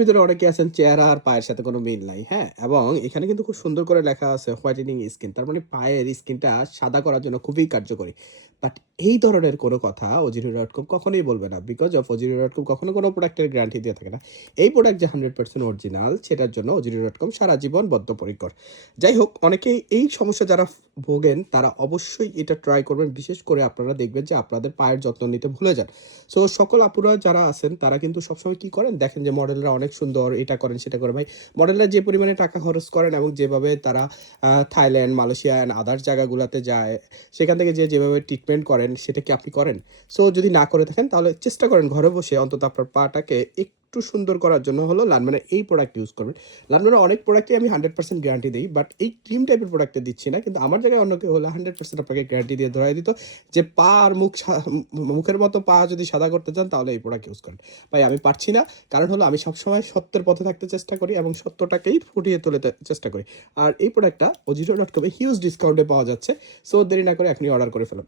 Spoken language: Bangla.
ভিতরে অনেকে আছেন চেহারা আর পায়ের সাথে কোনো মিল নাই। হ্যাঁ? এবং এখানে কিন্তু খুব সুন্দর করে লেখা আছে হোয়াইটেনিং স্কিন। তার মানে পায়ের স্কিনটা সাদা করার জন্য খুবই কার্যকরী। বাট এই ধরনের কোনো কথা Ojiro.com কখনোই বলবে না। বিকজ অফ Ojiro.com কখনো কোনো প্রোডাক্টের গ্যারান্টি দিয়ে থাকে না। এই প্রোডাক্ট যে 100% অরিজিনাল সেটার জন্য Ojiro.com সারা জীবন বদ্ধপরিকর। যাই হোক, অনেকেই এই সমস্যা যারা ভোগেন তারা অবশ্যই এটা ট্রাই করবেন। বিশেষ করে আপনারা দেখবেন যে আপনাদের পায়ের যত্ন নিতে ভুলে যান। সো সকল আপুরা যারা আছেন তারা কিন্তু সবসময় কি করেন? দেখেন যে মডেলরা অনেক সুন্দর, এটা করেন সেটা করেন। ভাই মডেলরা যে পরিমাণে টাকা খরচ করেন এবং যেভাবে তারা থাইল্যান্ড, মালয়েশিয়া অ্যান্ড আদার্স জায়গাগুলাতে যায়, সেখান থেকে যেভাবে ট্রিটমেন্ট করেন সেটা কি আপনি করেন? সো যদি না করে থাকেন তাহলে চেষ্টা করেন ঘরে বসে অন্তত আপনার পাটাকে একটু সুন্দর করার জন্য হলো লানমানের এই প্রোডাক্ট ইউজ করবেন। লানমানের অনেক প্রোডাক্টই আমি 100% গ্যারান্টি দেই। বাট এই ক্রিম টাইপের প্রোডাক্টটা দিচ্ছি না। কিন্তু আমার জায়গায় অন্য কেউ হলে 100% আপনাকে গ্যারান্টি দিয়ে ধরায় দিত যে পা আর মুখের মতো পা যদি সাদা করতে চান তাহলে এই প্রোডাক্ট ইউজ করেন। ভাই আমি পারছি না। কারণ হলো আমি সবসময় সত্যের পথে থাকতে চেষ্টা করি এবং সত্যটাকেই ফুটিয়ে তুলতে চেষ্টা করি। আর এই প্রোডাক্টটা Ojiro.com এ হিউজ ডিসকাউন্টে পাওয়া যাচ্ছে। সো দেরি না করে এখনই অর্ডার করে ফেলুন।